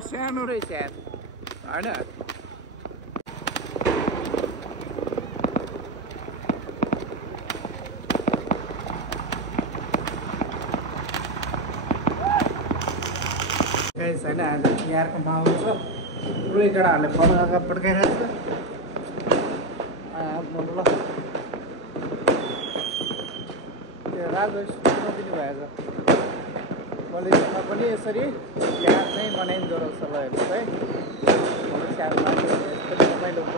सानो रहेछ यार होइन छैन आज यहाँको माहौल छ पुरै केटाहरूले पड्काएको पड्काइरहेको छ ल त्यो राजभाइ नदिनु भएछ कलेजमा पनि यसरी याद नै मनाइँदो रहेछ ल हेर्नुहोस् है सानो मान्छेहरू यस्तो रमाइलो ल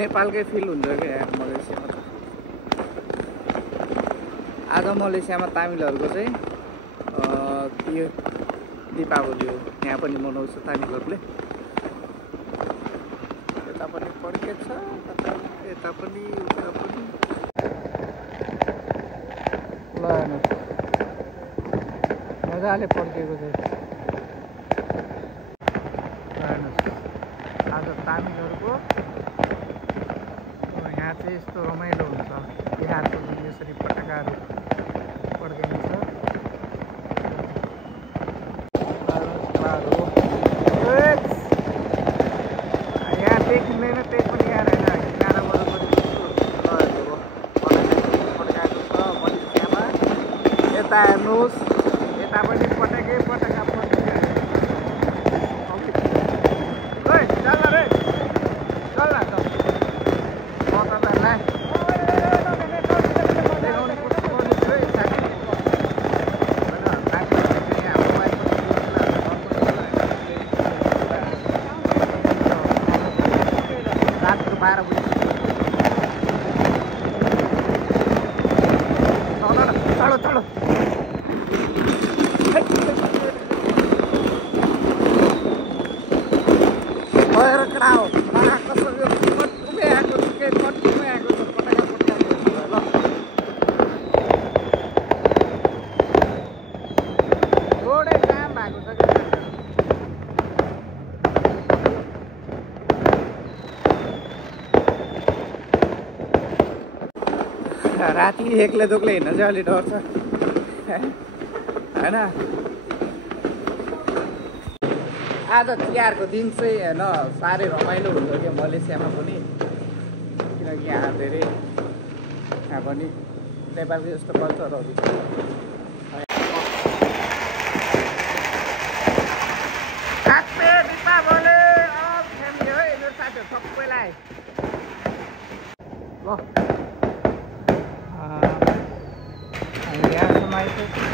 नेपालकै फिल हुन्छ क्या यार मलेसियामा त आज मलेसियामा तामिलहरूको चाहिँ यो दीपावली हो यहाँ पनि मनाउँछ तामिलहरूले यता पनि पड्केछ यता पनि उता पनि ल हेर्नुहोस् मजाले पड्केको छ हेर्नुहोस् आज तामिलहरूको यहाँ चाहिँ यस्तो रमाइलो हुन्छ बिहारको दिन यसरी पटाकाहरू पड्काइन्छ यहाँ देखिँदैन त्यही पनि यहाँ होइन किनाराबाट पनि पड्काएको छ मलेसियामा यता हेर्नुहोस् यता पनि पटाका राति एक्लै दुक्लै हिँड्न चाहिँ अलि डर छ होइन आज तिहारको दिन चाहिँ होइन साह्रै रमाइलो हुन्छ क्या मलेसियामा पनि किनकि यहाँ धेरै यहाँ पनि नेपालको यस्तो कल्चरहरू छ दीपावली फ्यामिली है मेरो साथीहरू सबैलाई ल यहाँसम्म आइसक्यो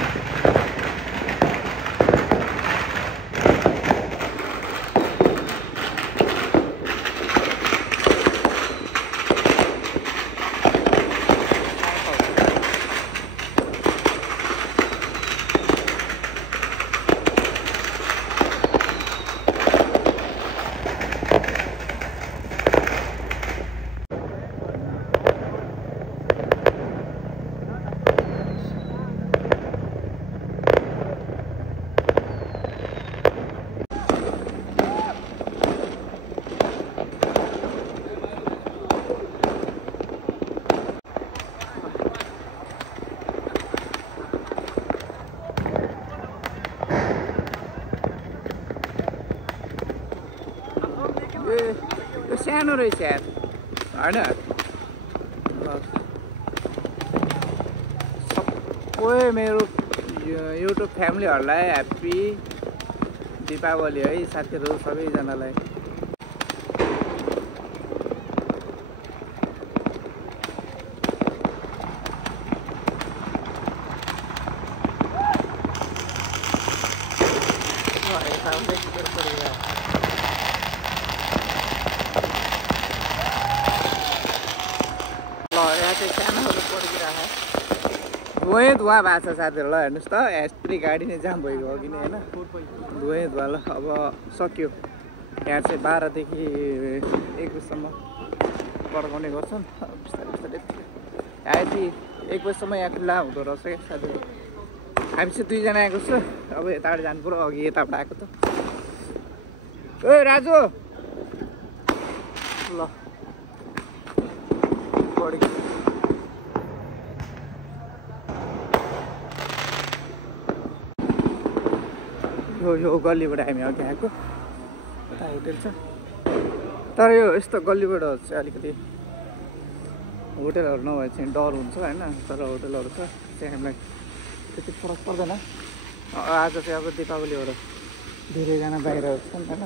यो सानो रहेछ यार होइन सबै मेरो युट्युब फ्यामिलीहरूलाई ह्याप्पी दीपावली है साथीहरू सबैजनालाई धुवा भएको छ साथीहरू ल हेर्नुहोस् त यस्तै गाडी नै जाम भइगयो अघि नै होइन धुवा ल अब सक्यो यहाँ चाहिँ 12 देखि 1 बजीसम्म पड्काउने गर्छन् बिस्तारै बिस्तारै यति 1 बजीसम्म यहाँ खुल्ला हुँदो रहेछ क्या साथीहरू हामी चाहिँ 2 जना आएको छु अब यताबाट जानु पर्यो अघि यताबाट आएको त ओए राजु ल बढी यो गल्लीबाट हामी अघि आएको यता होटेल छ तर यो यस्तो गल्लीबाट चाहिँ अलिकति होटेलहरू नभए चाहिँ डर हुन्छ होइन तर होटेलहरू छ चाहिँ हामीलाई त्यति फरक पर्दैन आज चाहिँ अब दीपावली हो र धेरैजना बाहिर छन् होइन